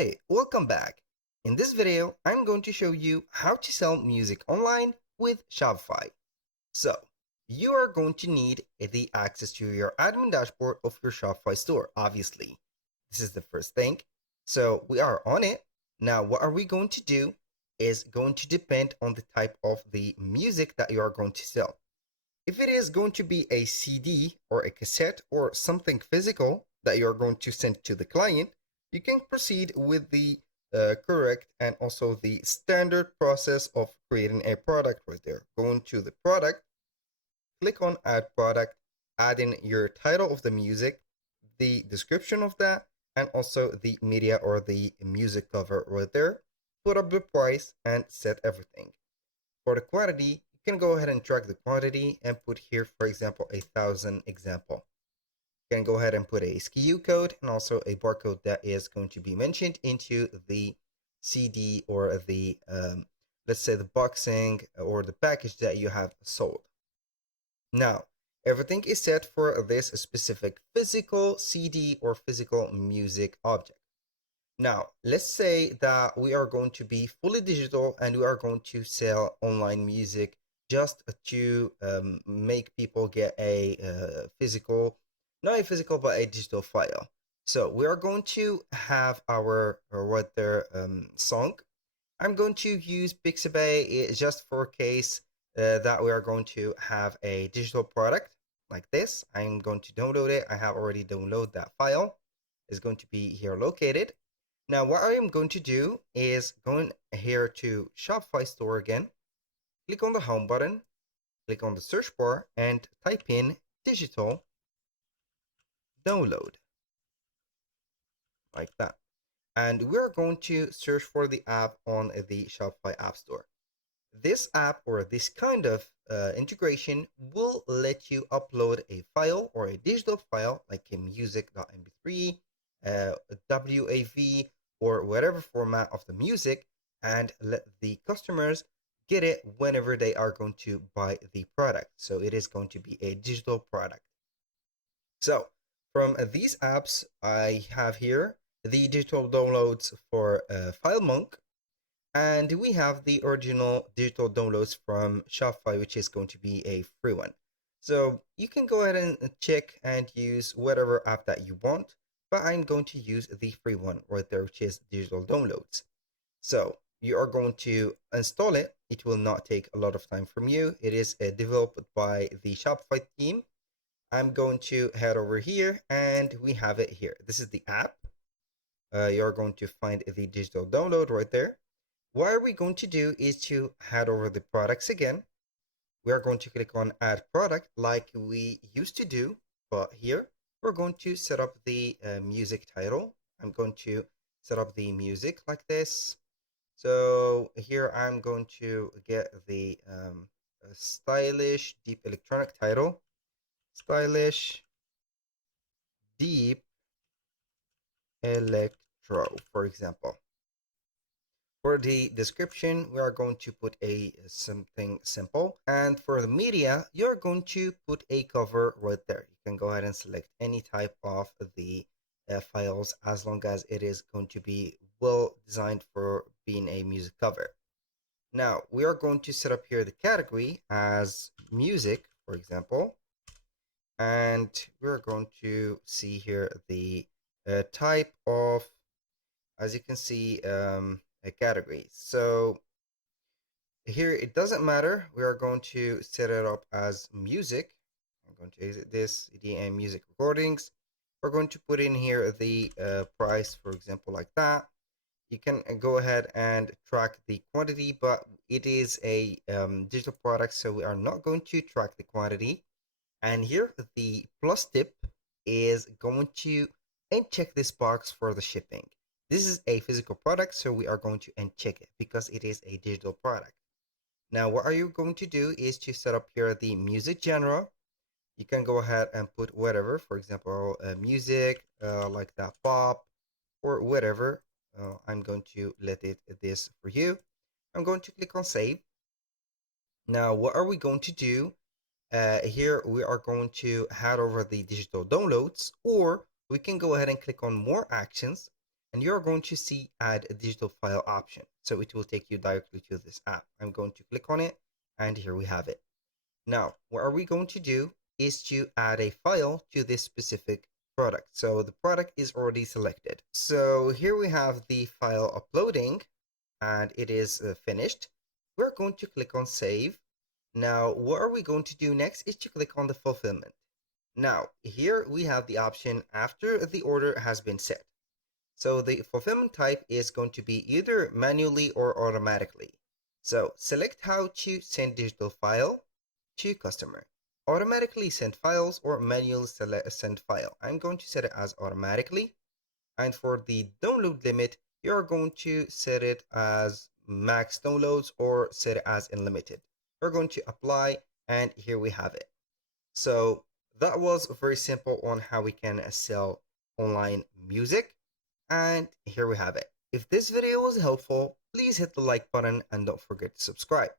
Hey, welcome back. In this video, I'm going to show you how to sell music online with Shopify. So, you are going to need the access to your admin dashboard of your Shopify store, obviously. This is the first thing. So, we are on it. Now, what are we going to do is going to depend on the type of the music that you are going to sell. If it is going to be a CD or a cassette or something physical that you are going to send to the client, you can proceed with the correct and also the standard process of creating a product right there. Go into the product, click on add product, add in your title of the music, the description of that, and also the media or the music cover right there. Put up the price and set everything. For the quantity, you can go ahead and track the quantity and put here, for example, 1,000 example. You can go ahead and put a SKU code and also a barcode that is going to be mentioned into the CD or the, let's say the boxing or the package that you have sold. Now, everything is set for this specific physical CD or physical music object. Now, let's say that we are going to be fully digital and we are going to sell online music just to make people get a physical, not a physical, but a digital file. So we are going to have our what their song. I'm going to use Pixabay just for case that we are going to have a digital product like this. I'm going to download it. I have already downloaded that file. It's going to be here located. Now, what I am going to do is going here to Shopify store again, click on the home button, click on the search bar and type in digital download like that. And we're going to search for the app on the Shopify App Store. This app or this kind of integration will let you upload a file or a digital file like a music.mp3, WAV, or whatever format of the music, and let the customers get it whenever they are going to buy the product. So it is going to be a digital product. So from these apps, I have here the digital downloads for FileMonk, and we have the original digital downloads from Shopify, which is going to be a free one. So you can go ahead and check and use whatever app that you want, but I'm going to use the free one right there, which is digital downloads. So you are going to install it. It will not take a lot of time from you. It is developed by the Shopify team. I'm going to head over here and we have it here. This is the app. You're going to find the digital download right there. What are we going to do is to head over the products again. We are going to click on add product like we used to do, but here we're going to set up the music title. I'm going to set up the music like this. So here I'm going to get the stylish deep electronic title, stylish deep electro, for example. For the description, we are going to put a something simple. And for the media, you're going to put a cover right there. You can go ahead and select any type of the files as long as it is going to be well designed for being a music cover. Now, we are going to set up here the category as music, for example. And we're going to see here the type of, as you can see, a category. So here it doesn't matter. We are going to set it up as music. I'm going to exit this EDM music recordings. We're going to put in here the price, for example, like that. You can go ahead and track the quantity, but it is a digital product, so we are not going to track the quantity. And here the plus tip is going to uncheck this box for the shipping. This is a physical product, so we are going to uncheck it because it is a digital product. Now, what are you going to do is to set up here the music genre. You can go ahead and put whatever, for example, music, like that pop, or whatever. I'm going to let it this for you. I'm going to click on save. Now, what are we going to do? Here we are going to head over the digital downloads, or we can go ahead and click on more actions. and you're going to see add a digital file option. So it will take you directly to this app. I'm going to click on it, and here we have it. Now, what are we going to do is to add a file to this specific product. So the product is already selected. So here we have the file uploading, and it is finished. We're going to click on save. Now, what are we going to do next is to click on the fulfillment. Now, here we have the option after the order has been set. So the fulfillment type is going to be either manually or automatically. So select how to send digital file to customer. Automatically send files or manually send file. I'm going to set it as automatically. And for the download limit, you're going to set it as max downloads or set it as unlimited. We're going to apply, and here we have it. So that was very simple on how we can sell online music. And here we have it. If this video was helpful, please hit the like button and don't forget to subscribe.